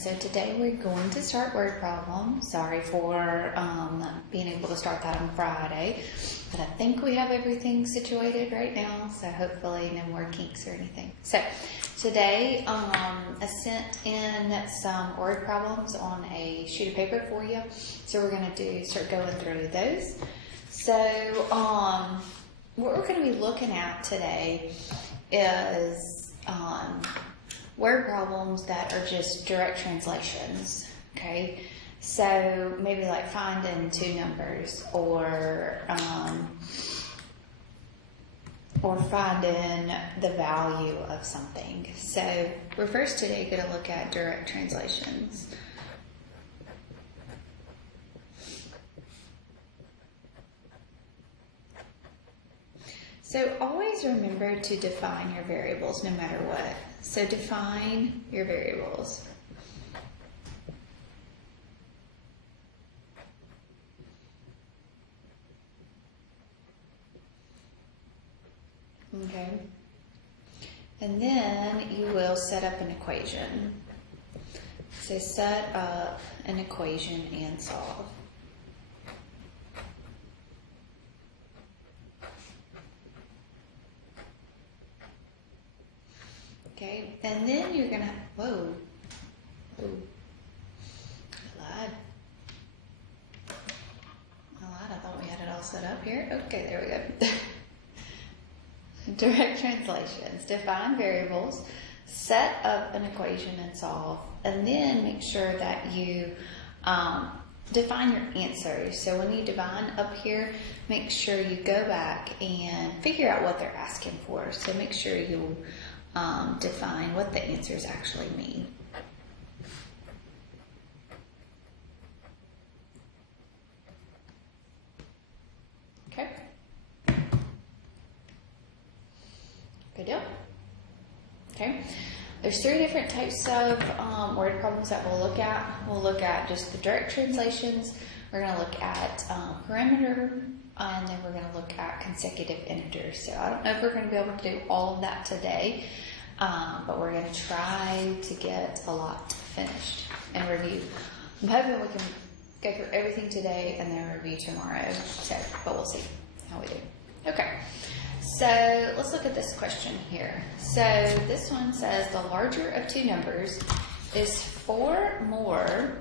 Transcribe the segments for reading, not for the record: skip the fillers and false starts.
so today we're going to start word problems. Sorry for not being able to start that on Friday, but I think we have everything situated right now, so hopefully no more kinks or anything. So today I sent in some word problems on a sheet of paper for you, so we're going to start going through those. So what we're going to be looking at today is word problems that are just direct translations, okay? So maybe like finding two numbers or finding the value of something. So we're first today going to look at direct translations. So always remember to define your variables no matter what. So define your variables. Okay. And then you will set up an equation. So set up an equation and solve. Okay, and then you're gonna, whoa, I lied, I thought we had it all set up here. Okay, there we go. Direct translations, define variables, set up an equation and solve, and then make sure that you define your answers. So when you define up here, make sure you go back and figure out what they're asking for. So make sure you define what the answers actually mean. Okay. Good deal. Okay. There's three different types of word problems that we'll look at. We'll look at just the direct translations. We're going to look at parameter, and then we're going to look at consecutive integers. So I don't know if we're going to be able to do all of that today, but we're going to try to get a lot finished and review. I'm hoping we can go through everything today and then review tomorrow. So, but we'll see how we do. Okay. So let's look at this question here. So this one says the larger of two numbers is 4 more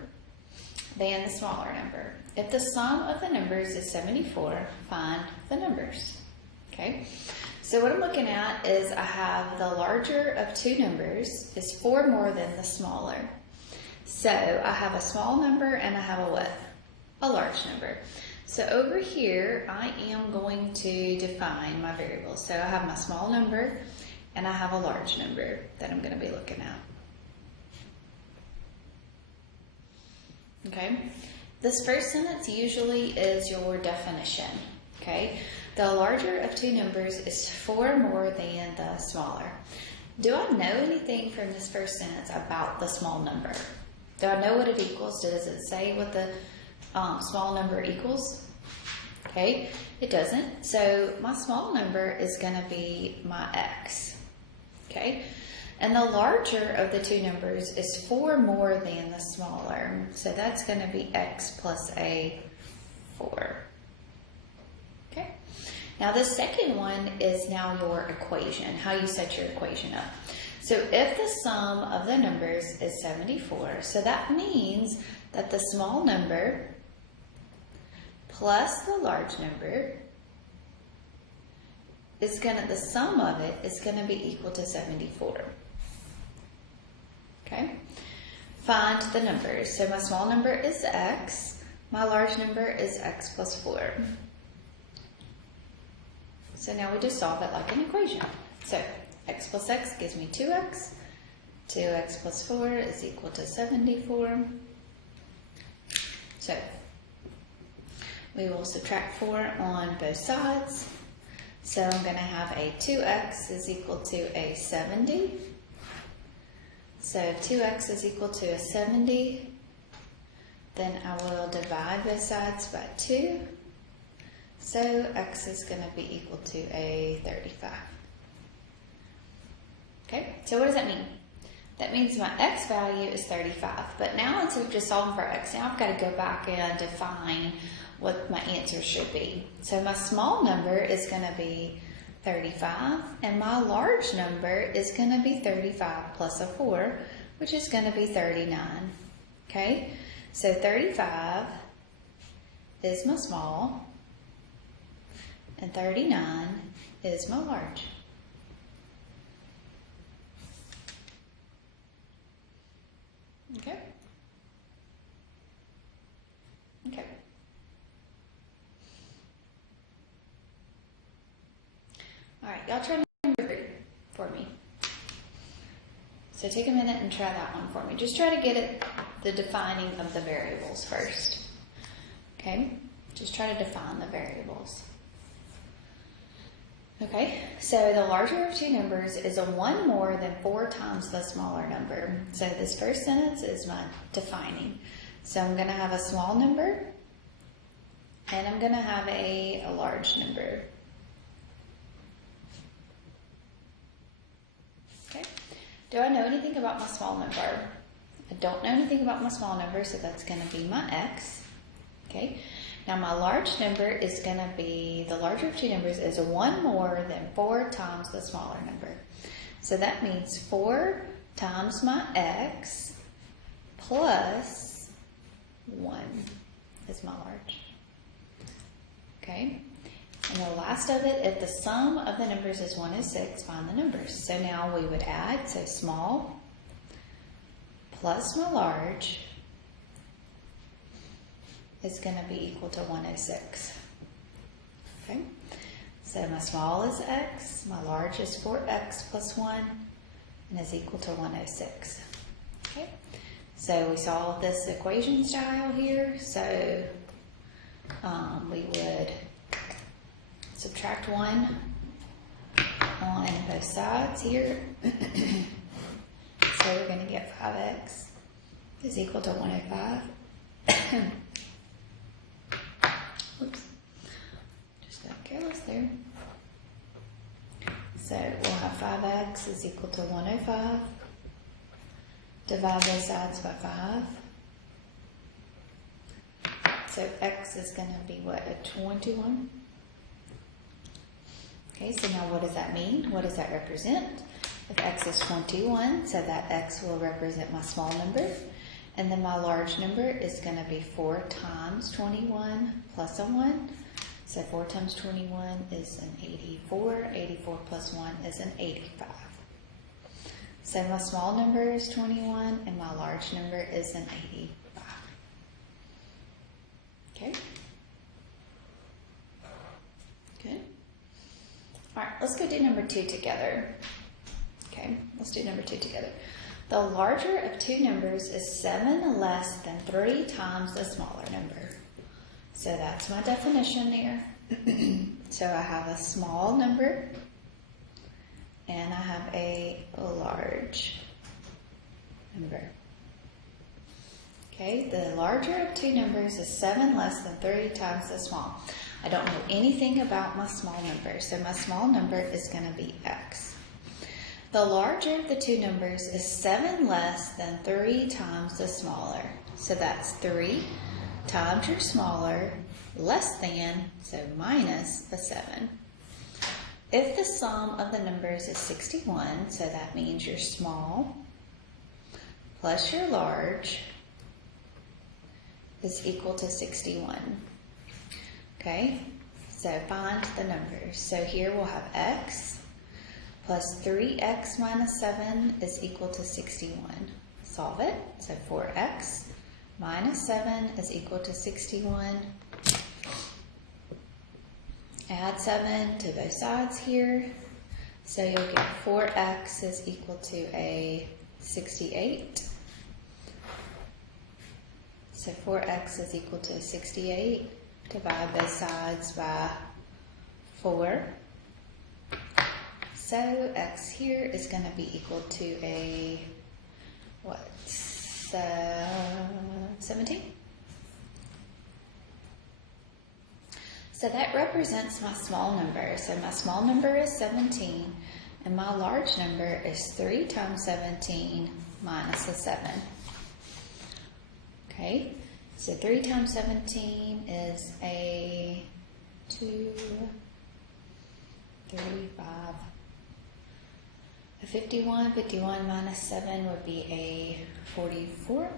than the smaller number. If the sum of the numbers is 74, find the numbers. Okay. So what I'm looking at is I have the larger of two numbers is 4 more than the smaller. So I have a small number and I have a what? A large number. So over here, I am going to define my variables. So I have my small number and I have a large number that I'm going to be looking at. Okay. This first sentence usually is your definition. Okay. The larger of two numbers is 4 more than the smaller. Do I know anything from this first sentence about the small number? Do I know what it equals? Does it say what the small number equals? Okay, it doesn't. So my small number is going to be my x. Okay, and the larger of the two numbers is 4 more than the smaller. So that's going to be x plus a 4. Okay, now the second one is now your equation, how you set your equation up. So if the sum of the numbers is 74, so that means that the small number plus the large number is the sum of it is going to be equal to 74. Okay? Find the numbers. So my small number is x, my large number is x plus 4. So now we just solve it like an equation. So x plus x gives me 2x. 2x plus 4 is equal to 74. So we will subtract 4 on both sides. So I'm going to have a 2x is equal to a 70. So if 2x is equal to a 70, then I will divide both sides by 2. So x is going to be equal to a 35. Okay, so what does that mean? that means my x value is 35. But now instead of just solving for x, now I've got to go back and define what my answer should be. So my small number is going to be 35, and my large number is going to be 35 plus a 4, which is going to be 39. Okay, so 35 is my small, and 39 is my large. Okay. Okay. All right, y'all try number 3 for me. So take a minute and try that one for me. Just try to get it, the defining of the variables first. Okay? Just try to define the variables. Okay, so the larger of two numbers is a 1 more than 4 times the smaller number. So this first sentence is my defining. So I'm going to have a small number, and I'm going to have a large number. Okay, do I know anything about my small number? I don't know anything about my small number, so that's going to be my x. Okay. Now my large number is going to be, the larger of two numbers is a 1 more than 4 times the smaller number. So that means 4 times my x plus 1 is my large. Okay? And the last of it, if the sum of the numbers is 106, find the numbers. So now we would add, so small plus my large is going to be equal to 106. Okay, so my small is x, my large is 4x plus 1, and is equal to 106. Okay, so we solve this equation style here. So we would subtract 1 on both sides here. So we're going to get 5x is equal to 105. Oops, just got careless there. So we'll have 5x is equal to 105. Divide both sides by 5. So x is going to be what, a 21? Okay, so now what does that mean? What does that represent? If x is 21, so that x will represent my small number. And then my large number is going to be 4 times 21 plus a 1. So 4 times 21 is an 84. 84 plus 1 is an 85. So my small number is 21 and my large number is an 85. Okay? Good. All right, let's go do number 2 together. Okay, let's do number 2 together. The larger of two numbers is 7 less than 3 times the smaller number. So that's my definition there. So I have a small number and I have a large number. Okay, the larger of two numbers is 7 less than 3 times the small. I don't know anything about my small number, so my small number is going to be x. The larger of the two numbers is 7 less than 3 times the smaller. So that's 3 times your smaller, less than, so minus a 7. If the sum of the numbers is 61, so that means your small plus your large is equal to 61. Okay, so find the numbers. So here we'll have x plus 3x minus 7 is equal to 61. Solve it. So 4x minus 7 is equal to 61. Add 7 to both sides here. So you'll get 4x is equal to a 68. So 4x is equal to 68. Divide both sides by 4. So x here is going to be equal to a, what, 17? So that represents my small number. So my small number is 17, and my large number is 3 times 17 minus a 7. Okay, so 3 times 17 is a 2, 3, 5, a 51. 51 minus 7 would be a 44.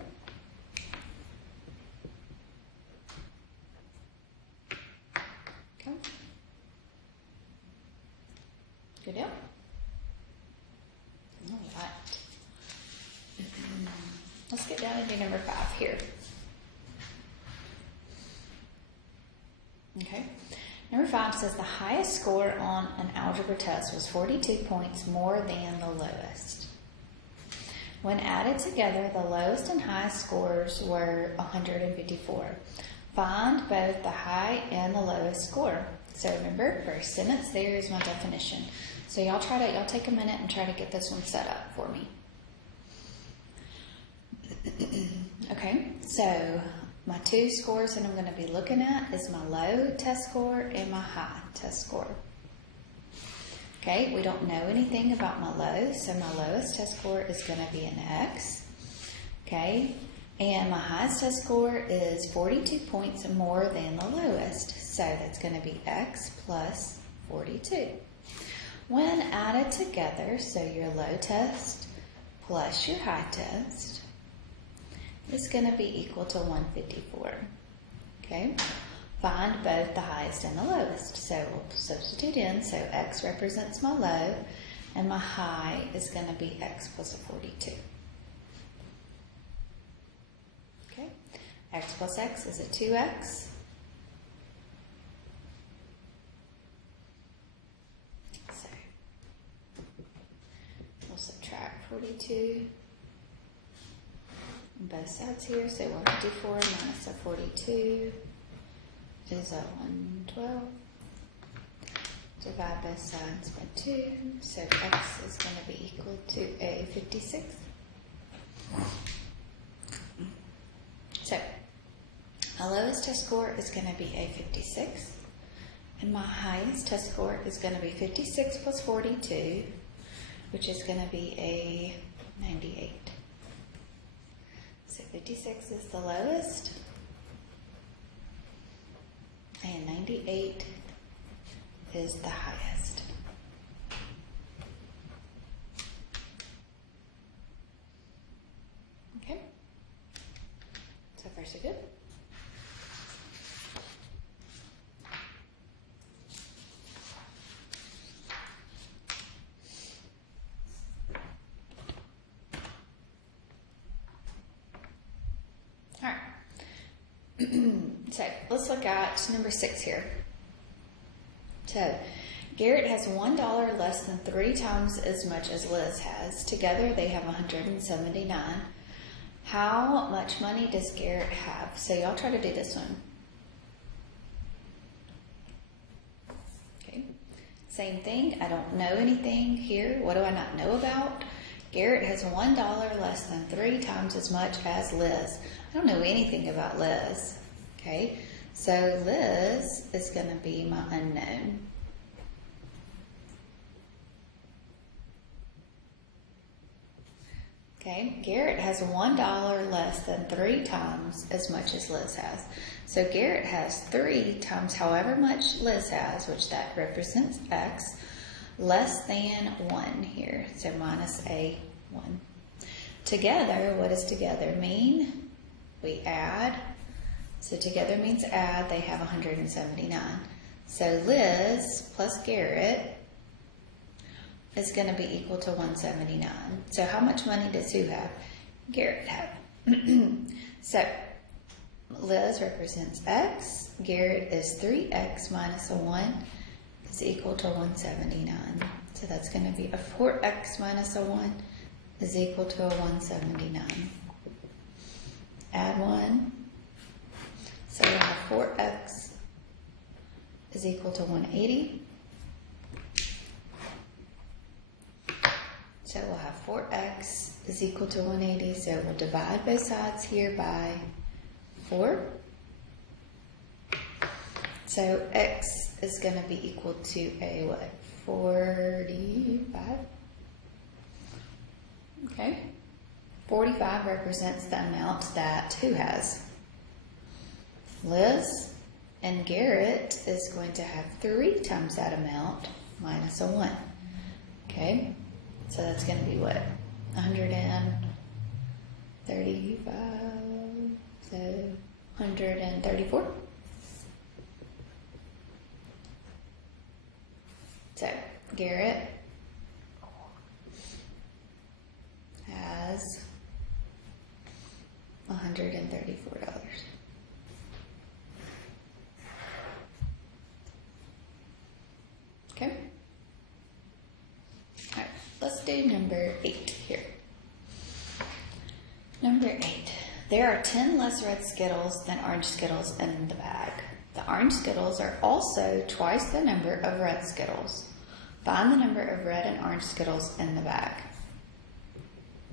Okay. Good deal. All right. Let's get down and do number 5 here. Okay. Number 5 says the highest score on an algebra test was 42 points more than the lowest. When added together, the lowest and highest scores were 154. Find both the high and the lowest score. So remember, first sentence there is my definition. So y'all take a minute and try to get this one set up for me. Okay, so my 2 scores that I'm going to be looking at is my low test score and my high test score. Okay, we don't know anything about my low, so my lowest test score is going to be an X. Okay, and my highest test score is 42 points more than the lowest, so that's going to be X plus 42. When added together, so your low test plus your high test, is going to be equal to 154. Okay, find both the highest and the lowest. So we'll substitute in. So X represents my low, and my high is going to be X plus a 42. Okay, X plus X is a 2X. So we'll subtract 42. Both sides here, so 154 minus a 42 is a 112. Divide both sides by 2, so X is going to be equal to a 56. So my lowest test score is going to be a 56, and my highest test score is going to be 56 plus 42, which is going to be a 98. So 56 is the lowest, and 98 is the highest. Okay, so far so good. So let's look at number 6 here. So Garrett has $1 less than 3 times as much as Liz has. Together they have 179. How much money does Garrett have? So y'all try to do this one. Okay. Same thing. I don't know anything here. What do I not know about? Garrett has $1 less than 3 times as much as Liz. I don't know anything about Liz. Okay, so Liz is going to be my unknown. Okay, Garrett has $1 less than 3 times as much as Liz has. So Garrett has 3 times however much Liz has, which that represents X, less than 1 here. So minus a 1. Together, what does together mean? We add. So together means add. They have 179. So Liz plus Garrett is going to be equal to 179. So how much money does who have? Garrett have. So Liz represents X. Garrett is 3X minus a 1 is equal to 179. So that's going to be a 4X minus a 1 is equal to a 179. Add 1. So we have 4X is equal to 180. So we'll have 4X is equal to 180. So we'll divide both sides here by 4. So X is going to be equal to a what? 45. Okay. 45 represents the amount that who has? Liz and Garrett is going to have 3 times that amount minus a 1. Okay, so that's going to be what? 135, so 134. So Garrett has $134. Okay. All right, let's do number 8 here. Number 8. There are 10 less red Skittles than orange Skittles in the bag. The orange Skittles are also twice the number of red Skittles. Find the number of red and orange Skittles in the bag.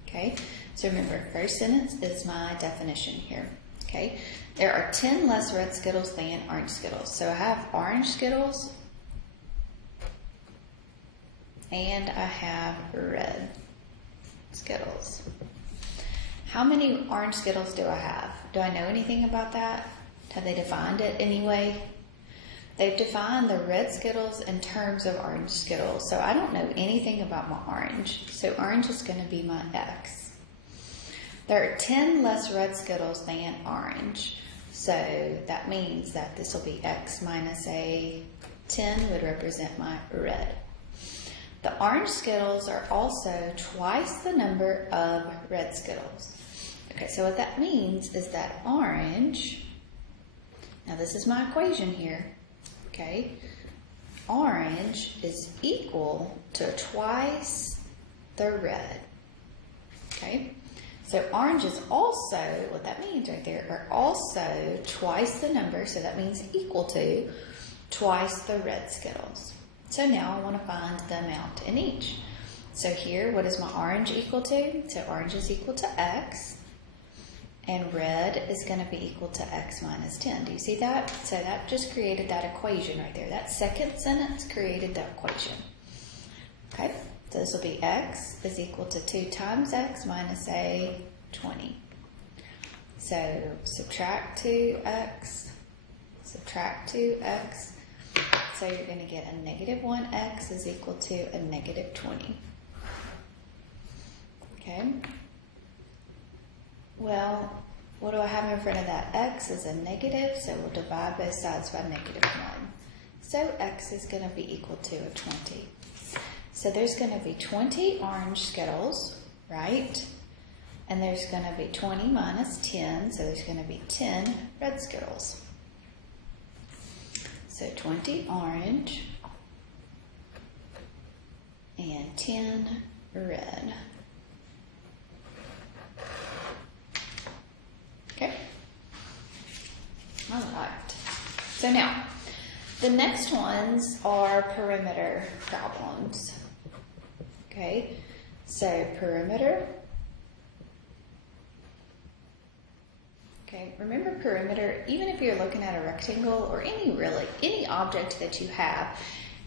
Okay, so remember, first sentence is my definition here. Okay, there are 10 less red Skittles than orange Skittles. So I have orange Skittles and I have red Skittles. How many orange Skittles do I have? Do I know anything about that? Have they defined it anyway? They've defined the red Skittles in terms of orange Skittles. So I don't know anything about my orange. So orange is going to be my X. There are 10 less red Skittles than orange. So that means that this will be X minus a 10 would represent my red. The orange Skittles are also twice the number of red Skittles. Okay, so what that means is that orange, now this is my equation here, okay, orange is equal to twice the red, okay? So orange is also, what that means right there, are also twice the number, so that means equal to twice the red Skittles. So now I want to find the amount in each. So here, what is my orange equal to? So orange is equal to X, and red is going to be equal to X minus 10. Do you see that? So that just created that equation right there. That second sentence created that equation. Okay, so this will be X is equal to 2 times X minus a 20. So subtract 2X, subtract 2X. So you're going to get a negative 1X is equal to a negative 20. Okay. Well, what do I have in front of that? X is a negative, so we'll divide both sides by negative 1. So X is going to be equal to a 20. So there's going to be 20 orange Skittles, right? And there's going to be 20 minus 10, so there's going to be 10 red Skittles. So 20 orange and 10 red. Okay. All right. So now, the next ones are perimeter problems. Okay. So perimeter. Okay, remember perimeter, even if you're looking at a rectangle or any object that you have,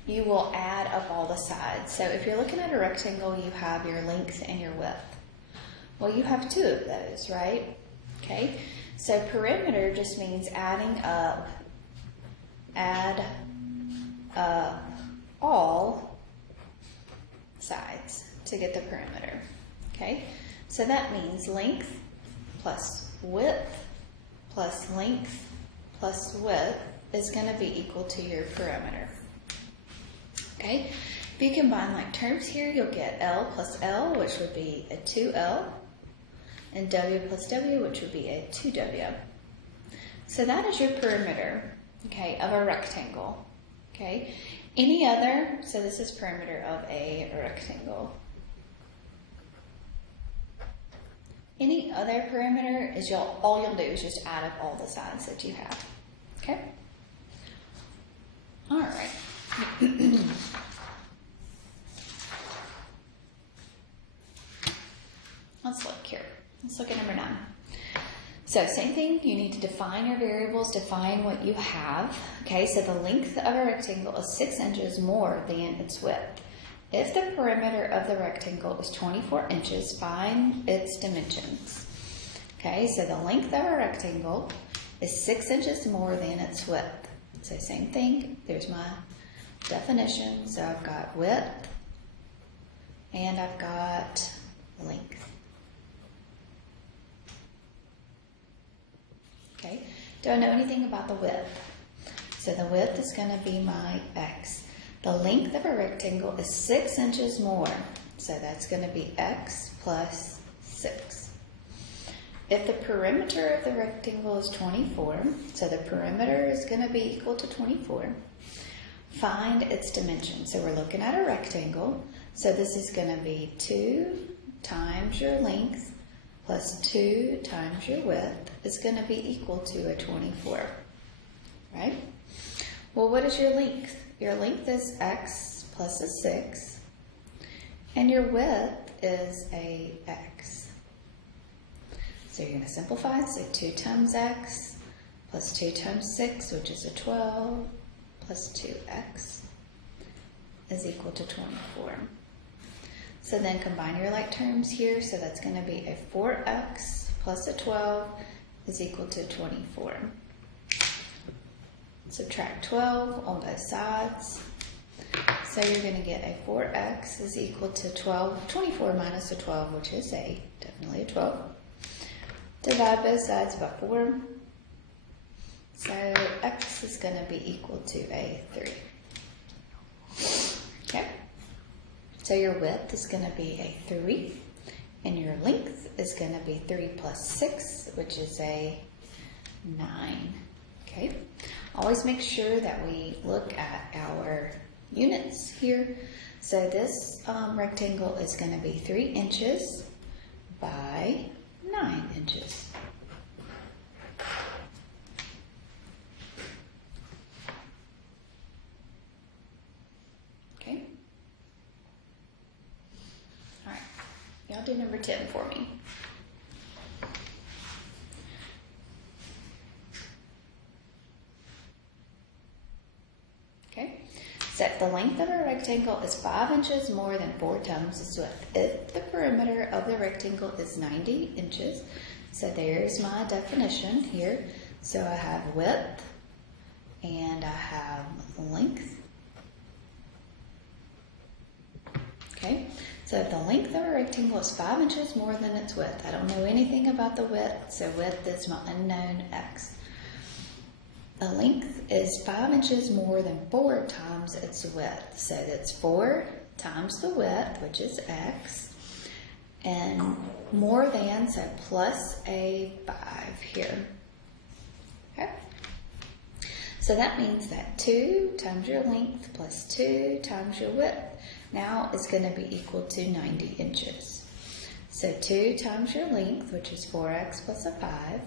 you will add up all the sides. So if you're looking at a rectangle, you have your length and your width. Well, you have 2 of those, right? Okay, so perimeter just means add up all sides to get the perimeter. Okay, so that means length plus width plus length plus width is going to be equal to your perimeter. Okay, if you combine like terms here, you'll get L plus L, which would be a 2L, and W plus W, which would be a 2W. So that is your perimeter, okay, of a rectangle. Okay, any other, so this is perimeter of a rectangle. Any other perimeter is all you'll do is just add up all the sides that you have. Okay? All right. Let's look here. Let's look at number 9. So same thing, you need to define your variables, define what you have. Okay, so the length of a rectangle is 6 inches more than its width. If the perimeter of the rectangle is 24 inches, find its dimensions. Okay, so the length of a rectangle is 6 inches more than its width. So same thing, there's my definition. So I've got width and I've got length. Okay, do I know anything about the width? So the width is going to be my x. The length of a rectangle is 6 inches more. So that's going to be x plus 6. If the perimeter of the rectangle is 24, so the perimeter is going to be equal to 24, find its dimensions. So we're looking at a rectangle. So this is going to be 2 times your length plus 2 times your width is going to be equal to a 24, right? Well, what is your length? Your length is x plus a 6, and your width is a x. So you're going to simplify, so 2 times x plus 2 times 6, which is a 12, plus 2x is equal to 24. So then combine your like terms here, so that's going to be a 4x plus a 12 is equal to 24. Subtract 12 on both sides. So you're going to get a 4x is equal to 24 minus a 12, which is definitely a 12. Divide both sides by 4. So x is going to be equal to a 3. Okay. So your width is going to be a 3. And your length is going to be 3 plus 6, which is a 9. Okay. Always make sure that we look at our units here. So this rectangle is going to be 3 inches by 9 inches. Okay. All right. Y'all do number 10 for me. Okay. So the length of a rectangle is 5 inches more than 4 times its width. If the perimeter of the rectangle is 90 inches, so there's my definition here. So I have width and I have length. Okay, so if the length of a rectangle is 5 inches more than its width, I don't know anything about the width, so width is my unknown x. The length is 5 inches more than 4 times its width. So that's 4 times the width, which is x, and more than, so plus a 5 here. Okay. So that means that 2 times your length plus 2 times your width now is going to be equal to 90 inches. So 2 times your length, which is 4x plus a 5,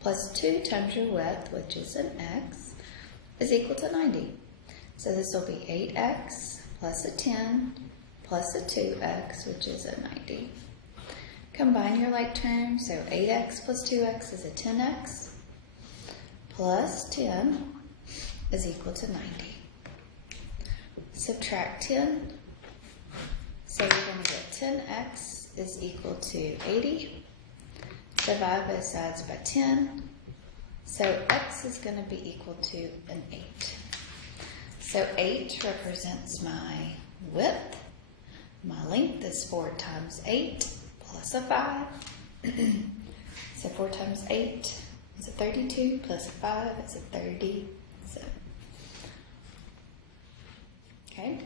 plus 2 times your width, which is an x, is equal to 90. So this will be 8x plus a 10 plus a 2x, which is a 90. Combine your like terms, so 8x plus 2x is a 10x, plus 10 is equal to 90. Subtract 10, so you're going to get 10x is equal to 80. Divide both sides by 10. So x is going to be equal to an 8. So 8 represents my width. My length is 4 times 8 plus a 5. So 4 times 8 is a 32 plus a 5 is a 37. Okay,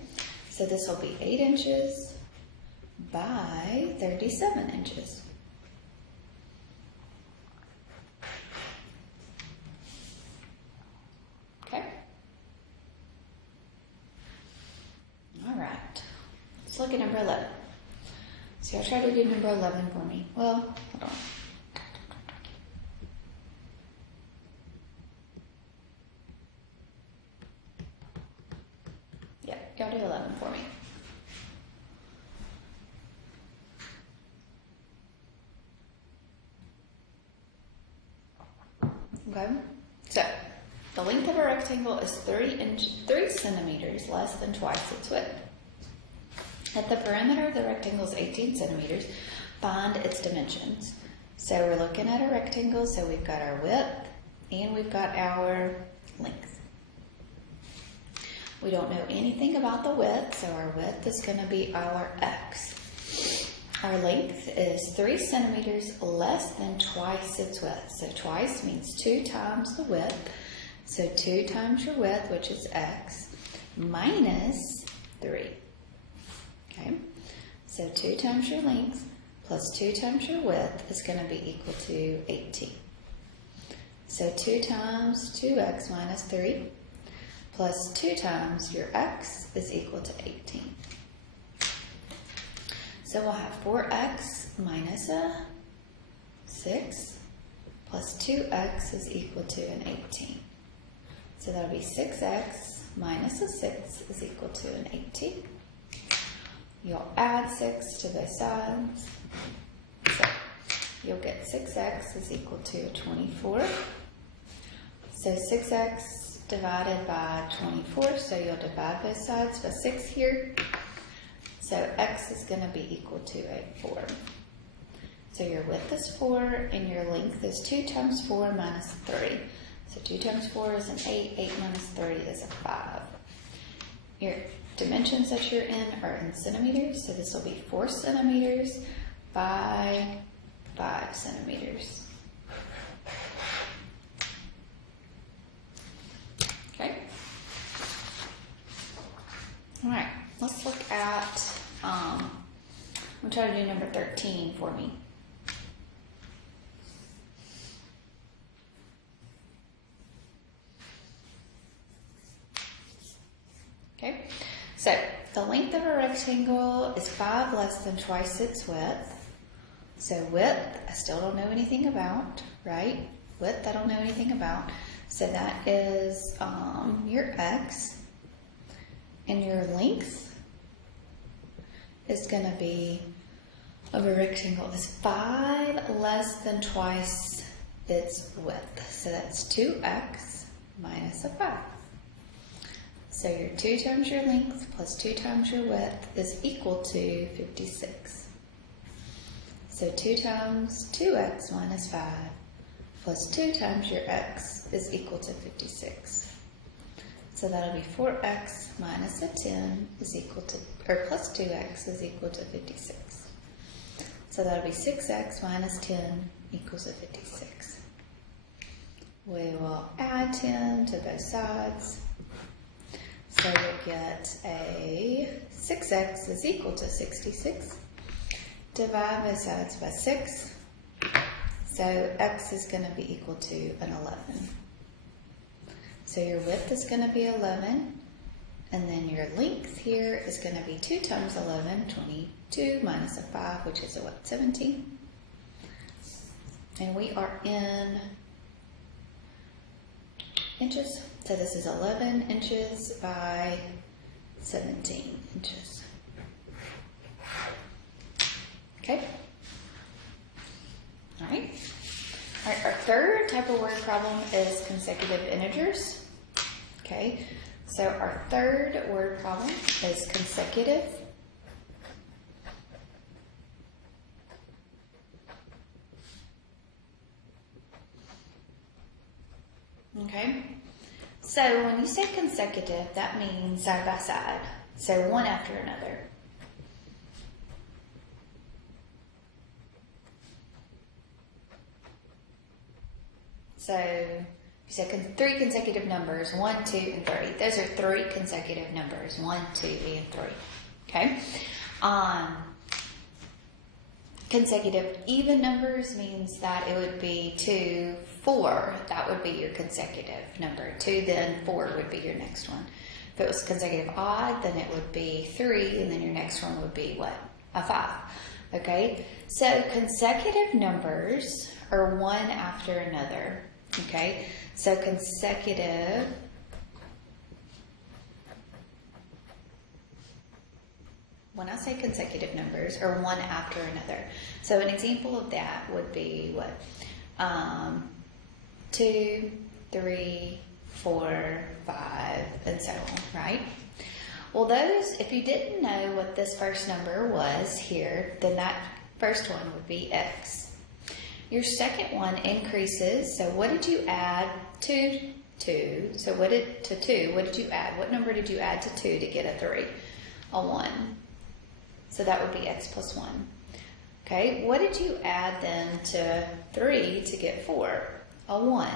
so this will be 8 inches by 37 inches. Let's look at number 11. So I'll try to do number 11 for me. Well, hold on. Yeah, y'all do 11 for me. Okay, so the length of a rectangle is 3 centimeters less than twice its width. If the perimeter of the rectangle is 18 centimeters, find its dimensions. So we're looking at a rectangle, so we've got our width and we've got our length. We don't know anything about the width, so our width is going to be our x. Our length is 3 centimeters less than twice its width. So twice means 2 times the width. So 2 times your width, which is x, minus 3. Okay, so 2 times your length plus 2 times your width is going to be equal to 18. So 2 times 2x minus 3 plus 2 times your x is equal to 18. So we'll have 4x minus a 6 plus 2x is equal to an 18. So that'll be 6x minus a 6 is equal to an 18. You'll add 6 to both sides. So you'll get 6x is equal to 24. So 6x divided by 24, so you'll divide both sides by 6 here. So x is going to be equal to a 4. So your width is 4 and your length is 2 times 4 minus 3. So 2 times 4 is an 8, 8 minus 3 is a 5. Your dimensions that you're in are in centimeters, so this will be 4 centimeters by 5 centimeters. Okay. All right, let's look at, I'm trying to do number 13 for me. Okay, so the length of a rectangle is 5 less than twice its width. So width, I still don't know anything about, right? Width, I don't know anything about. So that is your x. And your length is going to be, of a rectangle, is 5 less than twice its width. So that's 2x minus a 5. So your 2 times your length plus 2 times your width is equal to 56. So 2 times 2x minus 5 plus 2 times your x is equal to 56. So that'll be 4x minus a 10 is equal to, or plus 2x is equal to 56. So that'll be 6x minus 10 equals to 56. We will add 10 to both sides. So we get a 6x is equal to 66. Divide both sides by 6. So x is going to be equal to an 11. So your width is going to be 11. And then your length here is going to be 2 times 11, 22 minus a 5, which is a what, 17? And we are in inches. So this is 11 inches by 17 inches. Okay. All right. All right, our third type of word problem is consecutive integers. Okay. So our third word problem is consecutive. Okay. So when you say consecutive, that means side by side. So one after another. So you said 3 consecutive numbers, 1, 2, and 3. Those are 3 consecutive numbers, 1, 2, and 3. Okay. Consecutive even numbers means that it would be 2, 4. That would be your consecutive number. 2, then 4 would be your next one. If it was consecutive odd, then it would be 3, and then your next one would be what? A 5. Okay? So consecutive numbers are one after another. Okay? So consecutive when I say consecutive numbers, or one after another. So an example of that would be what? 2, 3, 4, 5, and so on, right? Well, those, if you didn't know what this first number was here, then that first one would be x. Your second one increases, so what did you add to 2? So what did you add? What number did you add to 2 to get a 3? A 1. So that would be x plus 1. Okay, what did you add then to 3 to get 4? A 1.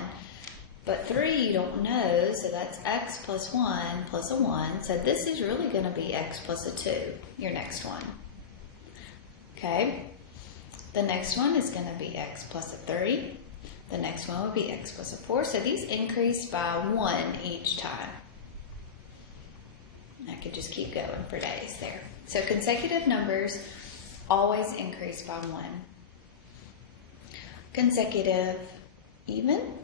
But 3 you don't know, so that's x plus 1 plus a 1. So this is really going to be x plus a 2, your next one. Okay, the next one is going to be x plus a 3. The next one will be x plus a 4. So these increase by 1 each time. I could just keep going for days there. So consecutive numbers always increase by 1. Consecutive even.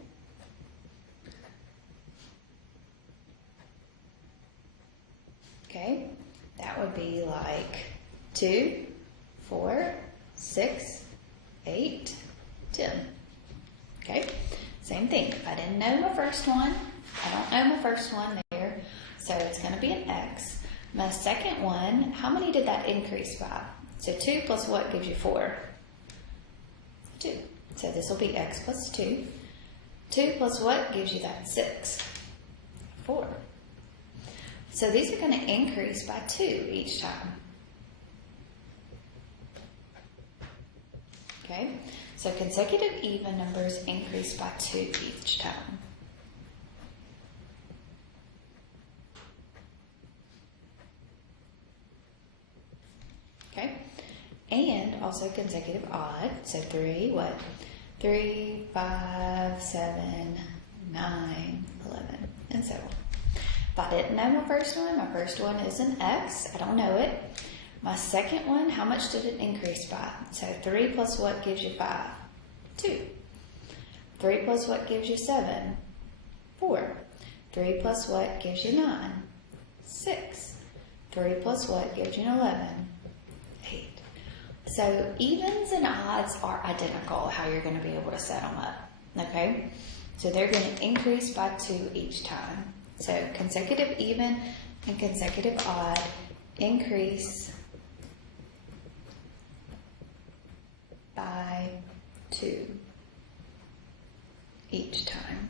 Okay, that would be like 2, 4, 6, 8, 10. Okay, same thing. I didn't know my first one. I don't know my first one there, so it's going to be an x. My second one, how many did that increase by? So 2 plus what gives you 4? 2. So this will be x plus 2. 2 plus what gives you that 6? 4. So these are going to increase by 2 each time. Okay, so consecutive even numbers increase by 2 each time. Okay, and also consecutive odd. So 3, what? 3, 5, 7, 9, 11, and so on. If I didn't know my first one is an x. I don't know it. My second one, how much did it increase by? So 3 plus what gives you 5? 2. 3 plus what gives you 7? 4. 3 plus what gives you 9? 6. 3 plus what gives you an 11? 8. So evens and odds are identical, how you're going to be able to set them up. Okay? So they're going to increase by 2 each time. So consecutive even and consecutive odd increase by 2 each time.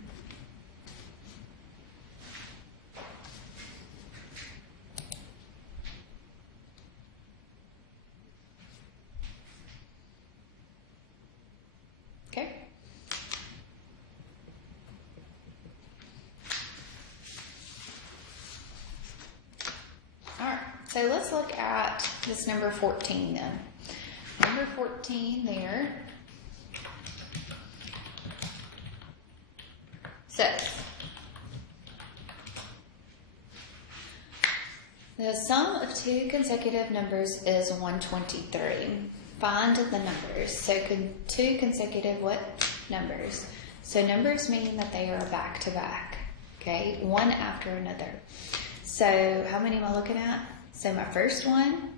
Okay? All right, so let's look at this number 14 then. Number 14 there says, the sum of 2 consecutive numbers is 123. Find the numbers. So 2 consecutive what? Numbers. So numbers mean that they are back to back. Okay, one after another. So how many am I looking at? So my first one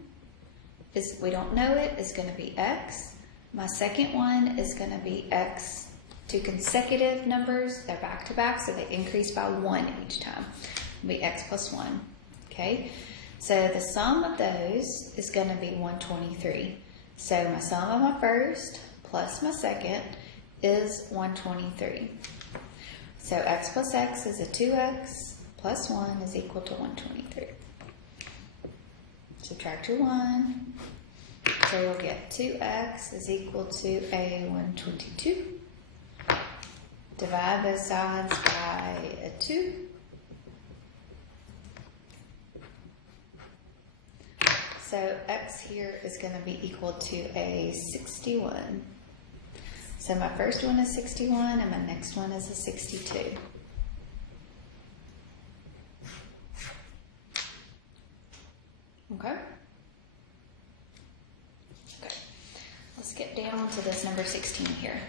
is, we don't know it, is going to be x. My second one is going to be x. 2 consecutive numbers, they're back to back, so they increase by 1 each time. It'll be x plus 1. Okay, so the sum of those is going to be 123. So my sum of my first plus my second is 123. So x plus x is a 2x plus 1 is equal to 123. Subtract your 1. So you'll get 2x is equal to a 122. Divide both sides by a 2. So x here is going to be equal to a 61. So my first one is 61 and my next one is a 62. Okay? Okay. Let's get down to this number 16 here.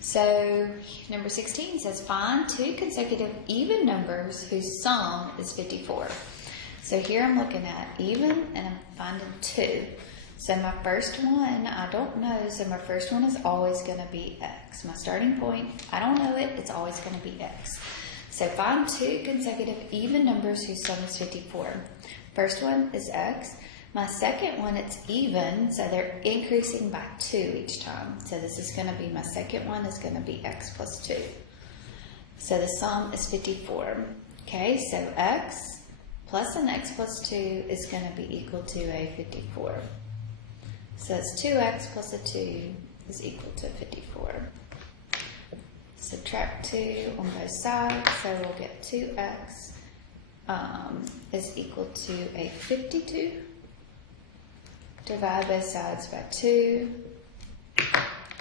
So number 16 says find 2 consecutive even numbers whose sum is 54. So here I'm looking at even and I'm finding 2. So my first one, I don't know, so my first one is always going to be x. My starting point, I don't know it, it's always going to be x. So find 2 consecutive even numbers whose sum is 54. First one is x. My second one, it's even, so they're increasing by 2 each time. So this is going to be, my second one is going to be x plus 2. So the sum is 54. Okay, so x plus an x plus 2 is going to be equal to a 54. So it's 2x plus a 2 is equal to 54. Subtract 2 on both sides, so we'll get 2x is equal to a 52. Divide both sides by 2.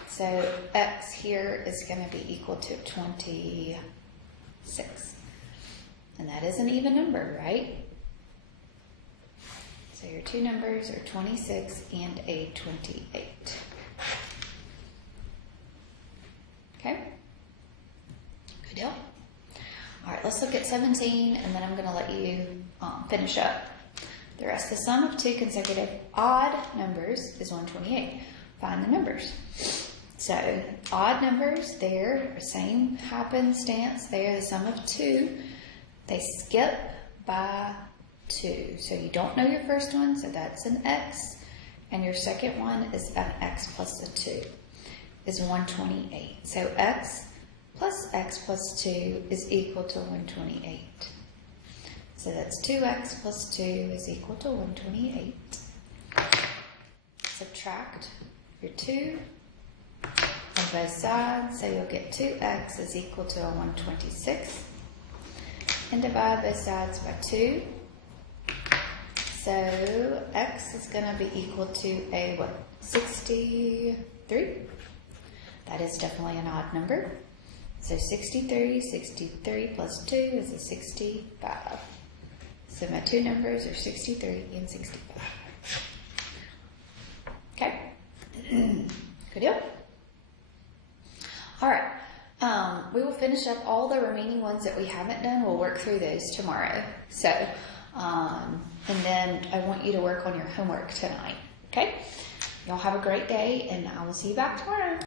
So x here is going to be equal to 26. And that is an even number, right? So your two numbers are 26 and a 28. Okay? Good deal. All right, let's look at 17, and then I'm going to let you finish up the rest. The sum of two consecutive odd numbers is 128. Find the numbers. So odd numbers, they're the same happenstance. They're the sum of 2. They skip by 2. So you don't know your first one, so that's an x. And your second one is an x plus a 2 is 128. So x plus 2 is equal to 128. So that's 2x plus 2 is equal to 128. Subtract your 2 on both sides, so you'll get 2x is equal to a 126. And divide both sides by 2. So x is going to be equal to a what? 63? That is definitely an odd number. So 63 plus 2 is a 65. So my two numbers are 63 and 65. Okay? Good deal? All right. We will finish up all the remaining ones that we haven't done. We'll work through those tomorrow. So, and then I want you to work on your homework tonight. Okay? Y'all have a great day, and I will see you back tomorrow.